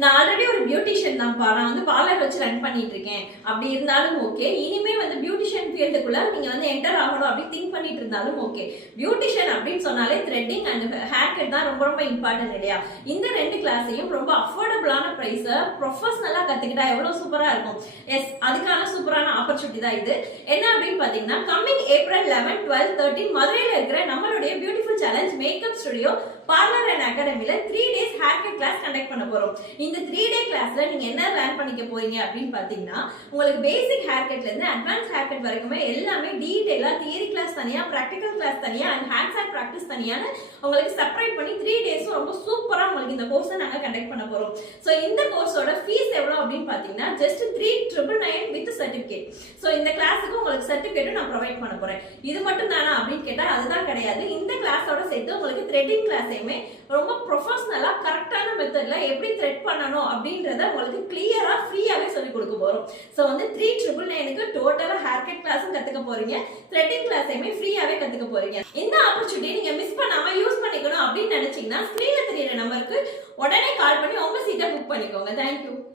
நான் ஆல்ரெடி ஒரு பியூட்டிஷியன் தான்ப்பா, நான் வந்து பார்லர் வச்சு ரன் பண்ணிட்டு இருக்கேன் அப்படி இருந்தாலும் ஓகே, இனிமே வந்து பியூட்டிஷியன் ஃபீல்டுக்குள்ள நீங்க வந்து என்டர் ஆகணும் அப்படி திங்க் பண்ணிட்டு இருந்தாலும் ஓகே. பியூட்டிஷியன் அப்படின்னு சொன்னாலே த்ரெட்டிங் அண்ட் ஹேர் கட் தான் ரொம்ப ரொம்ப இம்பார்ட்டன்ட் இல்லையா? இந்த ரெண்டு கிளாஸையும் ரொம்ப அஃபோர்டபுளான பிரைஸ் ப்ரொஃபஷனலா கத்துக்கிட்டா எவ்வளவு சூப்பரா இருக்கும். எஸ், அதுக்கான சூப்பரான ஆப்பர்ச்சுனிட்டி தான் இது. என்ன அப்படின்னு பாத்தீங்கன்னா, கம்மிங் ஏப்ரல் 11, 12, 13 மதுரையில இருக்கிற நம்மளுடைய beautiful challenge makeup studio parlour and அகாடமில 3 days hair cut class conduct பண்ண போறோம். இந்த 3 day கிளாஸ்ல நீங்க என்ன லேர்ன் பண்ணிக்க போறீங்க அப்படின்னு பாத்தீங்கன்னா, உங்களுக்கு பேசிக் ஹேர் கட்ல இருந்து அட்வான்ஸ் ஹேர் கட் வரைக்குமே எல்லாமே டீடைலா தியரி கிளாஸ் தனியா, பிராக்டிகல் கிளாஸ் தனியா அண்ட் ஹேண்ட்ஸ் அண்ட் பிராக்டிஸ் தனியான உங்களுக்கு செப்பரேட் பண்ணி 3 days ரொம்ப சூப்பரா உங்களுக்கு இந்த கோர்ஸை நாங்க கண்டக்ட் பண்ண போறோம். சோ இந்த கோர்ஸோட ஃபீஸ் எவ்வளவு அப்படின்னு பாத்தீங்கன்னா, ஜஸ்ட் 3,999 வித் சர்டிபிகேட். சோ இந்த கிளாஸுக்கு உங்களுக்கு சர்டிபிகேட் நான் ப்ரொவைட் பண்ண போறேன். இது மட்டும் தானா அப்படின்னு கேட்டா அதுதான் கிடையாது. இந்த கிளாஸோட சேர்த்து உங்களுக்கு த்ரெட்டிங் கிளாஸையுமே ரொம்ப ப்ரொஃபஷனலா கரெக்டான மெத்தட்ல எப்படி த்ரெட் பண்ணணும் அப்படின்றத உங்களுக்கு கிளியரா ஃப்ரீயாவே சொல்லி கொடுக்க போறோம். சோ வந்து 3,999க்கு டோட்டலா ஹேர் கட் கிளாஸும் கத்துக்க போறீங்க, த்ரெட்டிங் கிளாஸையுமே ஃப்ரீயாவே கத்துக்க போறீங்க. இந்த ஆப்பர்ச்சுனிட்டி நீங்க மிஸ் பண்ணாம யூஸ் பண்ணிக்கணும் அப்படின்னு நினைச்சீங்கன்னா, ஸ்கிரீன்ல தெரியுற நம்பருக்கு உடனே கால் பண்ணி உங்க சீட்டை புக் பண்ணிக்கோங்க. தேங்க்யூ.